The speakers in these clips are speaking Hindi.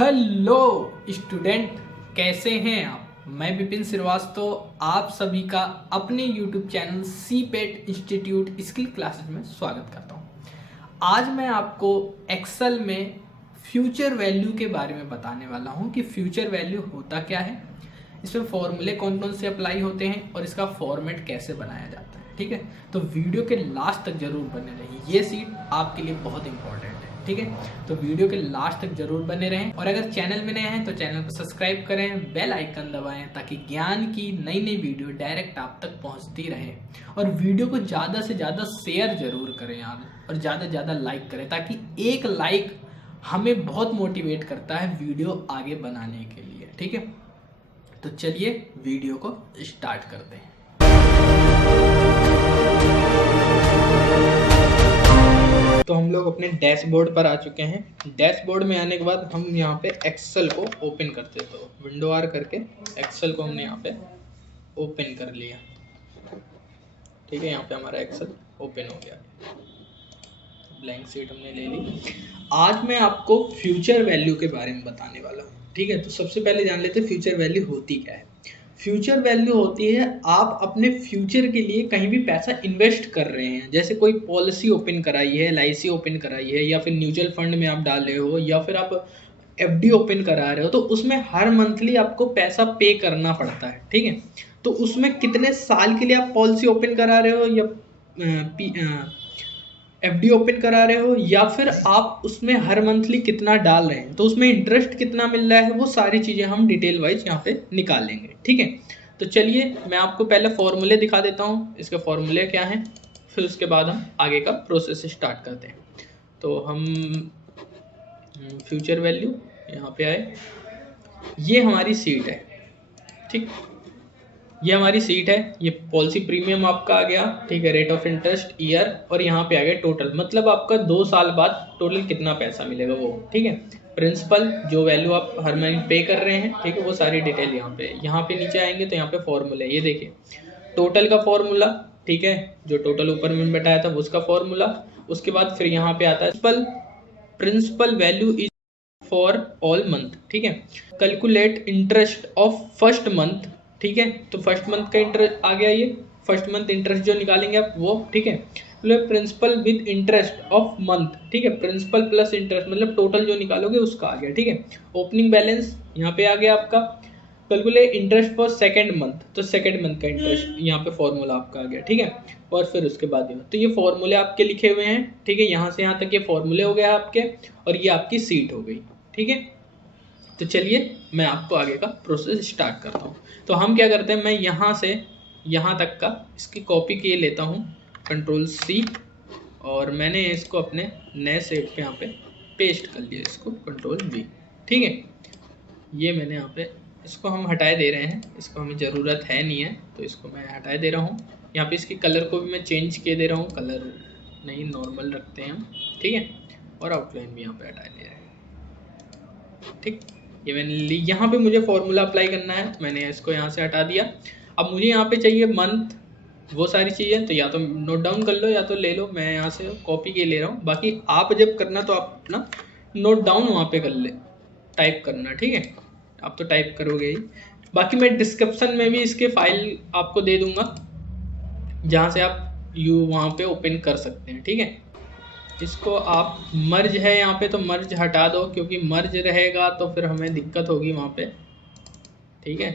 हेलो स्टूडेंट, कैसे हैं आप। मैं विपिन श्रीवास्तव आप सभी का अपने YouTube channel CIPET institute skill classes में स्वागत करता हूं। आज मैं आपको एक्सेल में फ्यूचर वैल्यू के बारे में बताने वाला हूं कि फ्यूचर वैल्यू होता क्या है, इसमें फॉर्मूले कौन कौन से अप्लाई होते हैं और इसका फॉर्मेट कैसे बनाया जाता है। ठीक है, तो वीडियो के लास्ट तक जरूर बने रहिए, ये सीट आपके लिए बहुत इंपॉर्टेंट है। ठीक है, तो वीडियो के लास्ट तक जरूर बने रहें और अगर चैनल में नए हैं तो चैनल को सब्सक्राइब करें, बेल आइकन दबाएं ताकि ज्ञान की नई नई वीडियो डायरेक्ट आप तक पहुंचती रहे। और वीडियो को ज़्यादा से ज़्यादा शेयर जरूर करें आप और ज़्यादा से ज़्यादा लाइक करें, ताकि एक लाइक हमें बहुत मोटिवेट करता है वीडियो आगे बनाने के लिए। ठीक है, तो चलिए वीडियो को स्टार्ट करते हैं। तो हम लोग अपने डैशबोर्ड पर आ चुके हैं। डैशबोर्ड में आने के बाद हम यहाँ पे एक्सेल को ओपन करते, तो विंडो आर करके एक्सेल को हमने यहाँ पे ओपन कर लिया। ठीक है, यहाँ पे हमारा एक्सेल ओपन हो गया, ब्लैंक शीट हमने ले ली। आज मैं आपको फ्यूचर वैल्यू के बारे में बताने वाला हूँ। ठीक है, तो सबसे पहले जान लेते हैं फ्यूचर वैल्यू होती क्या है। फ्यूचर वैल्यू होती है आप अपने फ्यूचर के लिए कहीं भी पैसा इन्वेस्ट कर रहे हैं, जैसे कोई पॉलिसी ओपन कराई है, LIC ओपन कराई है, या फिर म्यूचुअल फंड में आप डाल रहे हो, या फिर आप FD ओपन करा रहे हो, तो उसमें हर मंथली आपको पैसा पे करना पड़ता है। ठीक है, तो उसमें कितने साल के लिए आप पॉलिसी ओपन करा रहे हो या FD ओपन करा रहे हो, या फिर आप उसमें हर मंथली कितना डाल रहे हैं, तो उसमें इंटरेस्ट कितना मिल रहा है, वो सारी चीज़ें हम डिटेल वाइज यहाँ पे निकाल लेंगे। ठीक है, तो चलिए मैं आपको पहले फॉर्मूले दिखा देता हूँ, इसके फॉर्मूले क्या हैं, फिर उसके बाद हम आगे का प्रोसेस स्टार्ट करते हैं। तो हम फ्यूचर वैल्यू यहाँ पे आए, ये हमारी सीट है। ठीक, ये हमारी सीट है, ये पॉलिसी प्रीमियम आपका आ गया। ठीक है, रेट ऑफ इंटरेस्ट ईयर, और यहाँ पे आ गया टोटल, मतलब आपका 2 साल बाद टोटल कितना पैसा मिलेगा वो। ठीक है, प्रिंसिपल जो वैल्यू आप हर महीने पे कर रहे हैं, ठीक है, वो सारी डिटेल यहाँ पे नीचे आएंगे तो यहाँ पे फॉर्मूला है, ये देखिए टोटल का फॉर्मूला। ठीक है, जो टोटल ऊपर में बताया था उसका फॉर्मूला। उसके बाद फिर यहाँ पे आता है principal value is for all month. ठीक है, calculate interest of first month. ठीक है, तो फर्स्ट मंथ का इंटरेस्ट आ गया, ये फर्स्ट मंथ इंटरेस्ट जो निकालेंगे आप वो। ठीक है, मतलब principal with interest of month. ठीक है, प्रिंसिपल प्लस इंटरेस्ट मतलब टोटल जो निकालोगे उसका आ गया। ठीक है, ओपनिंग बैलेंस यहाँ पे आ गया आपका। Calculate interest for second month, तो सेकंड मंथ का इंटरेस्ट यहाँ पे फॉर्मूला आपका आ गया। ठीक है, और फिर उसके बाद तो ये फॉर्मूले आपके लिखे हुए हैं। ठीक है, यहाँ से यहाँ तक ये फॉर्मूले हो गया आपके, और ये आपकी सीट हो गई। ठीक है, तो चलिए मैं आपको आगे का प्रोसेस स्टार्ट करता हूँ। तो हम क्या करते हैं, मैं यहाँ से यहाँ तक का इसकी कॉपी किए लेता हूँ, Ctrl+C, और मैंने इसको अपने नए सेट पे यहाँ पे पेस्ट कर लिया, इसको Ctrl+V। ठीक है, ये मैंने यहाँ पे, इसको हम हटाए दे रहे हैं, इसको हमें ज़रूरत है नहीं है, तो इसको मैं हटाए दे रहा हूँ। यहाँ पे इसकी कलर को भी मैं चेंज किए दे रहा हूँ, कलर नहीं नॉर्मल रखते हैं हम। ठीक है, और आउटलाइन भी यहाँ पे हटाए दे रहे हैं। ठीक, ये मैंने ली। यहाँ पे मुझे फॉर्मूला अप्लाई करना है, तो मैंने इसको यहाँ से हटा दिया। अब मुझे यहाँ पे चाहिए मंथ, वो सारी चीज़ें, तो या तो नोट डाउन कर लो या तो ले लो, मैं यहाँ से कॉपी के ले रहा हूँ। बाकी आप जब करना तो आप अपना नोट डाउन वहाँ पे कर ले, टाइप करना। ठीक है, आप तो टाइप करोगे ही। बाकी मैं डिस्क्रिप्शन में भी इसके फाइल आपको दे दूंगा, जहाँ से आप वहाँ पे ओपन कर सकते हैं। ठीक है, इसको आप मर्ज है यहाँ पे तो मर्ज हटा दो, क्योंकि मर्ज रहेगा तो फिर हमें दिक्कत होगी वहाँ पे। ठीक है,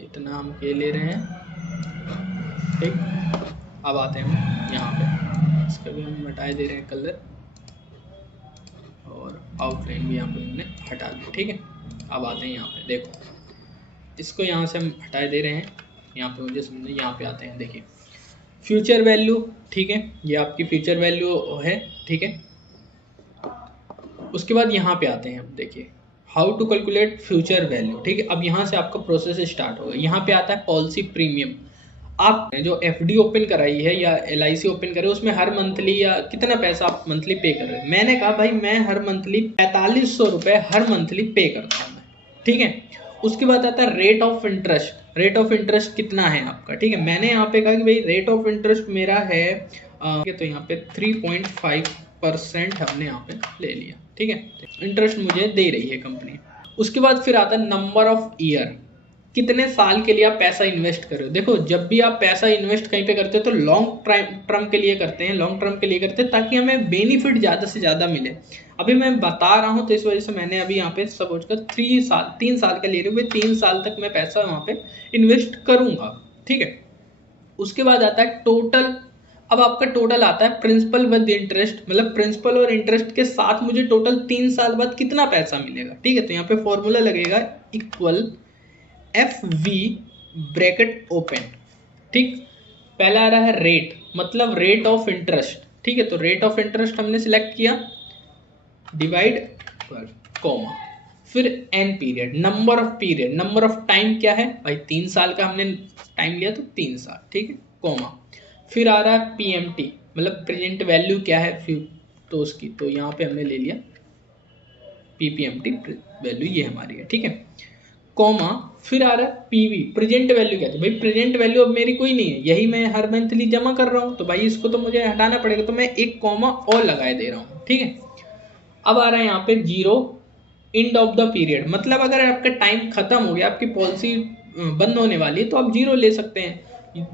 इतना हम के ले रहे हैं। ठीक, अब आते हैं हम यहाँ पे, इसका भी हम हटाए दे रहे हैं कलर, और आउटलाइन भी यहाँ पे हमने हटा दी। ठीक है, अब आते हैं यहाँ पे, देखो इसको यहाँ से हम हटाए दे रहे हैं, यहाँ पे मुझे समझे, यहाँ पे आते हैं, देखिए फ्यूचर वैल्यू। ठीक है, ये आपकी फ्यूचर वैल्यू है। ठीक है, उसके बाद यहाँ पे आते हैं हम, देखिए how to calculate future value. ठीक है, अब यहाँ से आपका प्रोसेस स्टार्ट होगा। यहाँ पे आता है पॉलिसी प्रीमियम। आप जो FD ओपन कराई है या LIC ओपन करे, उसमें हर मंथली या कितना पैसा आप मंथली पे कर रहे हैं। मैंने कहा भाई मैं हर मंथली 4500 रुपये हर मंथली पे करता हूँ। ठीक है, उसके बाद आता है rate of interest. Rate of interest कितना है आपका। ठीक है, मैंने यहाँ पे कहा कि भाई रेट ऑफ इंटरेस्ट मेरा है तो यहाँ पे 3.5 5% हमने यहाँ पे ले लिया, ठीक है। इंटरेस्ट मुझे दे रही है कंपनी। उसके बाद फिर आता है नंबर ऑफ ईयर, कितने साल के लिए आप पैसा इन्वेस्ट कर रहे हो। देखो जब भी आप पैसा इन्वेस्ट कहीं पे करते हो तो लॉन्ग टर्म के लिए करते हैं, लॉन्ग टर्म के लिए करते हैं ताकि हमें बेनिफिट ज़्यादा से ज़्यादा मिले। अभी मैं बता रहा हूँ तो इस वजह से मैंने अभी यहाँ पे सपोज कर 3 साल का ले रही हूँ, 3 साल तक मैं पैसा वहाँ पे इन्वेस्ट करूँगा, ठीक है। उसके बाद आता है टोटल। अब आपका टोटल आता है प्रिंसिपल विद इंटरेस्ट, मतलब प्रिंसिपल और इंटरेस्ट के साथ मुझे टोटल 3 साल बाद कितना पैसा मिलेगा, ठीक है। तो यहाँ पे फॉर्मूला लगेगा इक्वल FV ब्रैकेट ओपन, ठीक। पहला आ रहा है रेट, मतलब रेट ऑफ इंटरेस्ट, ठीक है। तो रेट ऑफ इंटरेस्ट हमने सिलेक्ट किया, डिवाइड कॉमा, फिर n period, number of period, number of time क्या है भाई 3 साल का हमने टाइम लिया तो 3 साल, ठीक है, कॉमा। फिर आ रहा है PMT, मतलब प्रेजेंट वैल्यू क्या है तो उसकी, तो यहाँ पे हमने ले लिया PPMT वैल्यू, ये हमारी है, ठीक है, कॉमा। फिर आ रहा है PV, प्रेजेंट वैल्यू क्या है भाई, प्रेजेंट वैल्यू अब मेरी कोई नहीं है, यही मैं हर मंथली जमा कर रहा हूँ, तो भाई इसको तो मुझे हटाना पड़ेगा, तो मैं एक कॉमा और लगाए दे रहा हूँ, ठीक है। अब आ रहा है यहाँ पे 0 एंड ऑफ द पीरियड, मतलब अगर आपका टाइम खत्म हो गया, आपकी पॉलिसी बंद होने वाली है तो आप 0 ले सकते हैं।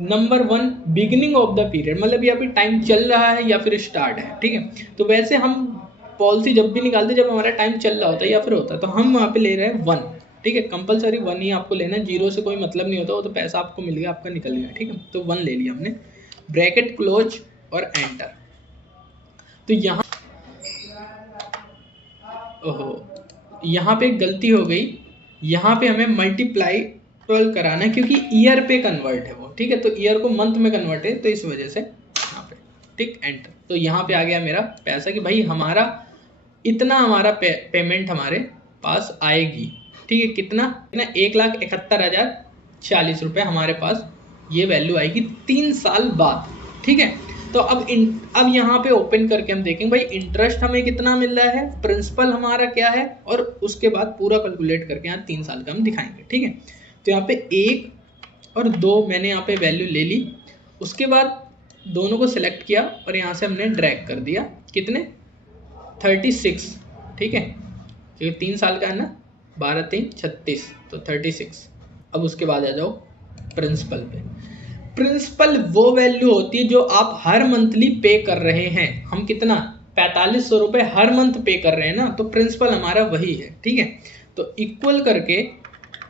Number 1 beginning of the period, मतलब यहाँ पे टाइम चल रहा है या फिर स्टार्ट है, ठीक है। तो वैसे हम पॉलिसी जब भी निकालते जब हमारा टाइम चल रहा होता है या फिर होता है, तो हम वहाँ पे ले रहे हैं 1, ठीक है। कंपलसरी 1 ही आपको लेना है, 0 से कोई मतलब नहीं होता, वो तो पैसा आपको मिल गया, आपका निकल गया, ठीक है। तो 1 ले लिया हमने, ब्रैकेट क्लोज और एंटर। तो यहाँ यहाँ पे गलती हो गई, यहाँ पे हमें मल्टीप्लाई 12 कराना है क्योंकि ईयर पे कन्वर्ट है वो, ठीक है। तो ईयर को मंथ में कन्वर्ट है, तो इस वजह से यहाँ पे, ठीक, एंटर। तो यहाँ पे आ गया मेरा पैसा कि भाई हमारा इतना हमारा पेमेंट हमारे पास आएगी, ठीक है। कितना 1,71,040 रुपये हमारे पास ये वैल्यू आएगी 3 साल बाद, ठीक है। तो अब यहाँ पे ओपन करके हम देखेंगे भाई इंटरेस्ट हमें कितना मिल रहा है, प्रिंसिपल हमारा क्या है, और उसके बाद पूरा कैलकुलेट करके यहाँ 3 साल का हम दिखाएंगे, ठीक है। तो यहाँ पे 1 और 2 मैंने यहाँ पे वैल्यू ले ली, उसके बाद दोनों को सिलेक्ट किया और यहाँ से हमने ड्रैग कर दिया, कितने 36, ठीक है, क्योंकि 3 साल का है ना, 12 3 36, तो 36। अब उसके बाद आ जाओ प्रिंसिपल पे। प्रिंसिपल वो वैल्यू होती है जो आप हर मंथली पे कर रहे हैं, हम कितना 4500 रुपये हर मंथ पे कर रहे हैं ना, तो प्रिंसिपल हमारा वही है, ठीक है। तो इक्वल करके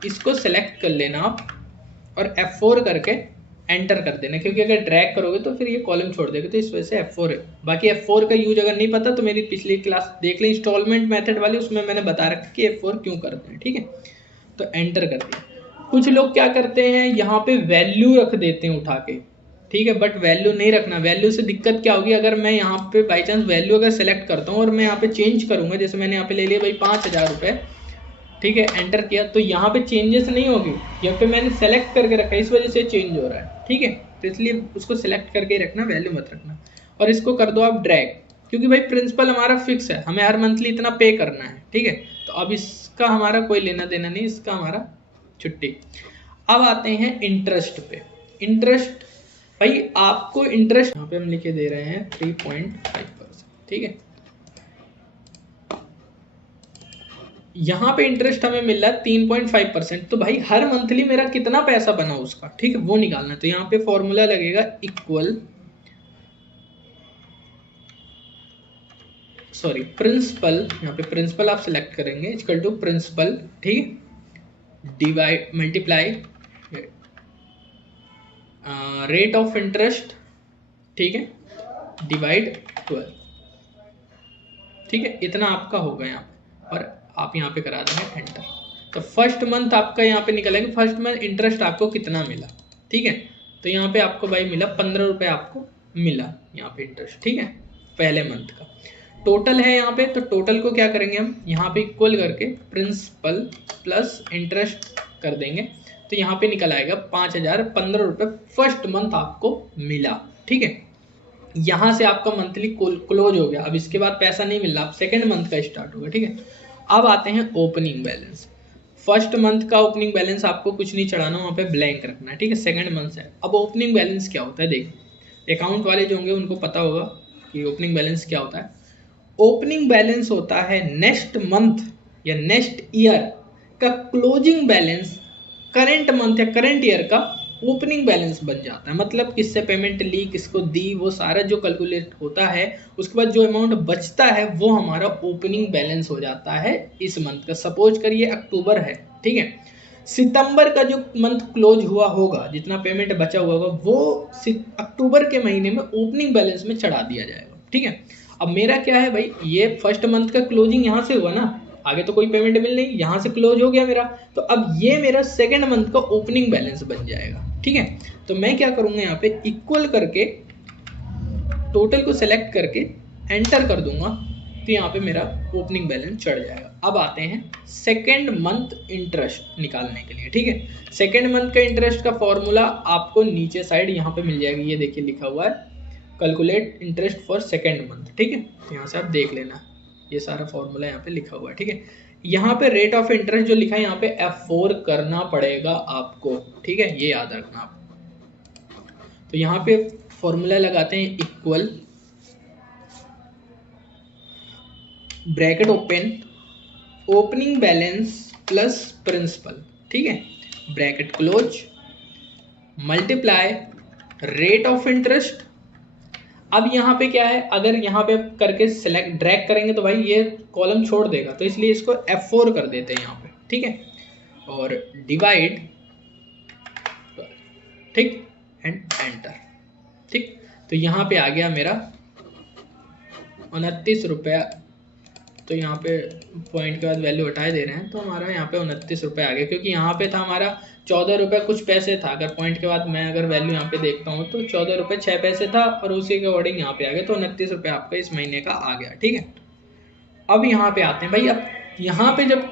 इसको सेलेक्ट कर लेना आप और F4 करके एंटर कर देना, क्योंकि अगर ड्रैग करोगे तो फिर ये कॉलम छोड़ देगा, तो इस वजह से F4 है। बाकी F4 का यूज अगर नहीं पता तो मेरी पिछली क्लास देख लें इंस्टॉलमेंट मेथड वाली, उसमें मैंने बता रखा कि F4 क्यों करते हैं, ठीक है। तो एंटर कर दिया। कुछ लोग क्या करते हैं यहाँ पे वैल्यू रख देते हैं उठा के, ठीक है, बट वैल्यू नहीं रखना। वैल्यू से दिक्कत क्या होगी, अगर मैं यहाँ पे बाई चांस वैल्यू अगर सेलेक्ट करता हूँ और मैं यहाँ पे चेंज करूँगा, जैसे मैंने यहाँ पे ले लिया भाई 5,000 रुपये, ठीक है, एंटर किया, तो यहाँ पे चेंजेस नहीं होगी, यहाँ पे मैंने सेलेक्ट करके रखा है, इस वजह से चेंज हो रहा है, ठीक है। तो इसलिए उसको सेलेक्ट करके ही रखना, वैल्यू मत रखना। और इसको कर दो आप ड्रैग, क्योंकि भाई प्रिंसिपल हमारा फिक्स है, हमें हर मंथली इतना पे करना है, ठीक है। तो अब इसका हमारा कोई लेना देना नहीं, इसका हमारा छुट्टी। अब आते हैं इंटरेस्ट पे। इंटरेस्ट भाई आपको इंटरेस्ट यहाँ पे हम लिखे दे रहे हैं 3.5%, ठीक है। यहाँ पे इंटरेस्ट हमें मिल रहा है 3.5%, तो भाई हर मंथली मेरा कितना पैसा बना उसका, ठीक है, वो निकालना है। तो यहाँ पे फॉर्मूला लगेगा इक्वल, सॉरी प्रिंसिपल, यहाँ पे प्रिंसिपल आप सिलेक्ट करेंगे, इक्वल टू प्रिंसिपल, ठीक, divide multiply rate of interest, ठीक है, डिवाइड 12, ठीक है। इतना आपका होगा यहाँ पे, और आप यहाँ पे करा देंगे एंटर। तो फर्स्ट मंथ आपका यहाँ पे निकलेगा, फर्स्ट मंथ इंटरेस्ट आपको कितना मिला, ठीक है। तो यहाँ पे आपको भाई मिला 15 रुपये आपको मिला यहाँ पे इंटरेस्ट, ठीक है, पहले मंथ का टोटल है यहाँ पे। तो टोटल को क्या करेंगे हम यहाँ पे इक्वल करके प्रिंसिपल प्लस इंटरेस्ट कर देंगे, तो यहाँ पे निकल आएगा 5,015 रुपये फर्स्ट मंथ आपको मिला, ठीक है। यहाँ से आपका मंथली क्लोज हो गया, अब इसके बाद पैसा नहीं मिल रहा, अब सेकेंड मंथ का स्टार्ट होगा, ठीक है। अब आते हैं ओपनिंग बैलेंस। फर्स्ट मंथ का ओपनिंग बैलेंस आपको कुछ नहीं चढ़ाना, वहाँ पे ब्लैंक रखना है, ठीक है, सेकंड मंथ है। अब ओपनिंग बैलेंस क्या होता है, देखो अकाउंट वाले जो होंगे उनको पता होगा कि ओपनिंग बैलेंस क्या होता है। ओपनिंग बैलेंस होता है नेक्स्ट मंथ या नेक्स्ट ईयर का क्लोजिंग बैलेंस करंट मंथ या करंट ईयर का ओपनिंग बैलेंस बन जाता है। मतलब किससे पेमेंट ली, किसको दी, वो सारा जो कैलकुलेट होता है, उसके बाद जो अमाउंट बचता है वो हमारा ओपनिंग बैलेंस हो जाता है इस मंथ का। सपोज करिए अक्टूबर है, ठीक है, सितंबर का जो मंथ क्लोज हुआ होगा, जितना पेमेंट बचा हुआ होगा, वो अक्टूबर के महीने में ओपनिंग बैलेंस में चढ़ा दिया जाएगा, ठीक है। अब मेरा क्या है भाई, ये फर्स्ट मंथ का क्लोजिंग यहाँ से हुआ ना, आगे तो कोई पेमेंट मिल नहीं, यहाँ से क्लोज हो गया मेरा, तो अब ये मेरा सेकंड मंथ का ओपनिंग बैलेंस बन जाएगा, ठीक है। तो मैं क्या करूँगा, यहाँ पे इक्वल करके टोटल को सेलेक्ट करके एंटर कर दूंगा, तो यहाँ पे मेरा ओपनिंग बैलेंस चढ़ जाएगा। अब आते हैं सेकेंड मंथ इंटरेस्ट निकालने के लिए, ठीक है। सेकेंड मंथ का इंटरेस्ट का फॉर्मूला आपको नीचे साइड यहाँ पे मिल जाएगी, ये देखिए लिखा हुआ है calculate interest for second month, ठीक है। तो यहाँ से आप देख लेना, ये सारा फॉर्मूला यहाँ पे लिखा हुआ है, ठीक है। यहाँ पे रेट ऑफ इंटरेस्ट जो लिखा है यहाँ पे F4 करना पड़ेगा आपको, ठीक है, ये याद रखना आप। तो यहाँ पे फॉर्मूला लगाते हैं equal bracket open opening balance plus principal, ठीक है, bracket close multiply rate of interest. अब यहाँ पे क्या है, अगर यहाँ पे करके सेलेक्ट ड्रैग करेंगे तो भाई ये कॉलम छोड़ देगा, तो इसलिए इसको F4 कर देते हैं यहाँ पे, ठीक है, और डिवाइड, ठीक, एंड एंटर, ठीक। तो यहाँ पे आ गया मेरा 29 रुपया, तो यहाँ पे पॉइंट के बाद वैल्यू हटाए दे रहे हैं, तो हमारा यहाँ पे 29 रुपये आ गया, क्योंकि यहाँ पे था हमारा 14 रुपये कुछ पैसे था। अगर पॉइंट के बाद मैं अगर वैल्यू यहाँ पे देखता हूँ तो 14 रुपये 6 पैसे था, और उसी के अकॉर्डिंग यहाँ पे आ गया, तो 29 रुपये आपका इस महीने का आ गया, ठीक है। अब यहाँ पे आते हैं भाई, अब यहाँ पे जब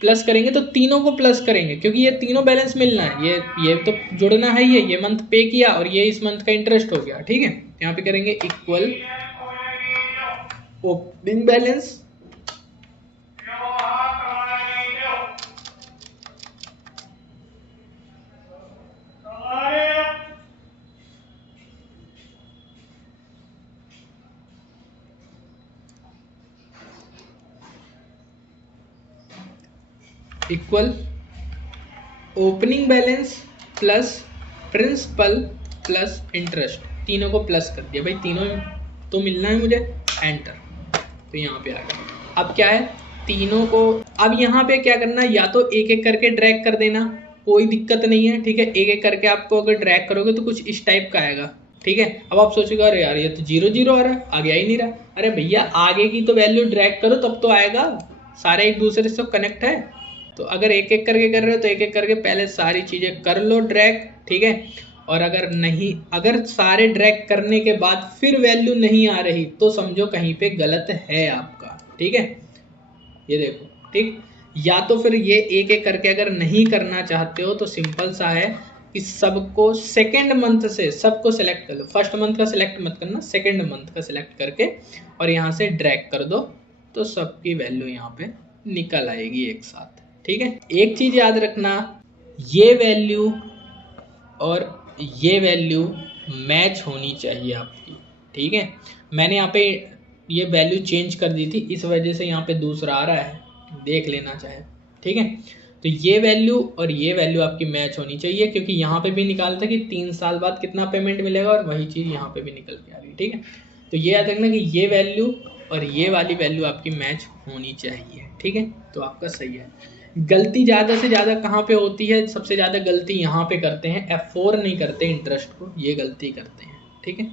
प्लस करेंगे तो तीनों को प्लस करेंगे, क्योंकि ये तीनों बैलेंस मिलना है, ये तो जुड़ना है, ये मंथ पे किया और ये इस मंथ का इंटरेस्ट हो गया, ठीक है। यहाँ पे करेंगे equal opening balance equal opening balance plus principal plus interest, तीनों को प्लस कर दिया भाई, तीनों तो मिलना है मुझे, एंटर। तो यहाँ पे आ गया। अब क्या है, तीनों को अब यहाँ पे क्या करना, या तो एक एक करके ड्रैग कर देना, कोई दिक्कत नहीं है, ठीक है। एक एक करके आपको अगर ड्रैग करोगे तो कुछ इस टाइप का आएगा, ठीक है। अब आप सोचोगे अरे यार ये तो 0 0 आ रहा है, आगे आ ही नहीं रहा। अरे भैया आगे की तो वैल्यू ड्रैग करो तब तो आएगा, सारे एक दूसरे से कनेक्ट है। तो अगर एक एक करके कर रहे हो तो एक एक करके पहले सारी चीज़ें कर लो ड्रैग, ठीक है। और अगर नहीं, अगर सारे ड्रैग करने के बाद फिर वैल्यू नहीं आ रही तो समझो कहीं पे गलत है आपका, ठीक है। ये देखो, ठीक। या तो फिर ये एक एक करके अगर नहीं करना चाहते हो तो सिंपल सा है कि सबको सेकेंड मंथ से सबको सेलेक्ट कर लो, फर्स्ट मंथ का सिलेक्ट मत करना, सेकेंड मंथ का सिलेक्ट करके और यहाँ से ड्रैग कर दो, तो सबकी वैल्यू यहाँ पे निकल आएगी एक साथ, ठीक है। एक चीज़ याद रखना, ये वैल्यू और ये वैल्यू मैच होनी चाहिए आपकी, ठीक है। मैंने यहाँ पे ये वैल्यू चेंज कर दी थी, इस वजह से यहाँ पे दूसरा आ रहा है, देख लेना चाहे, ठीक है। तो ये वैल्यू और ये वैल्यू आपकी मैच होनी चाहिए, क्योंकि यहाँ पे भी निकालता कि 3 साल बाद कितना पेमेंट मिलेगा, और वही चीज़ यहाँ पे भी निकल के आ रही, ठीक है। तो ये याद रखना कि ये वैल्यू और ये वाली वैल्यू आपकी मैच होनी चाहिए, ठीक है, तो आपका सही है। गलती ज़्यादा से ज़्यादा कहाँ पे होती है, सबसे ज़्यादा गलती यहाँ पे करते हैं, F4 नहीं करते इंटरेस्ट को, ये गलती करते हैं, ठीक है।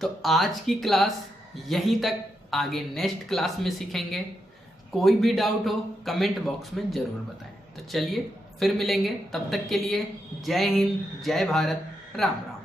तो आज की क्लास यहीं तक, आगे नेक्स्ट क्लास में सीखेंगे। कोई भी डाउट हो कमेंट बॉक्स में ज़रूर बताएं। तो चलिए फिर मिलेंगे, तब तक के लिए जय हिंद, जय भारत, राम राम।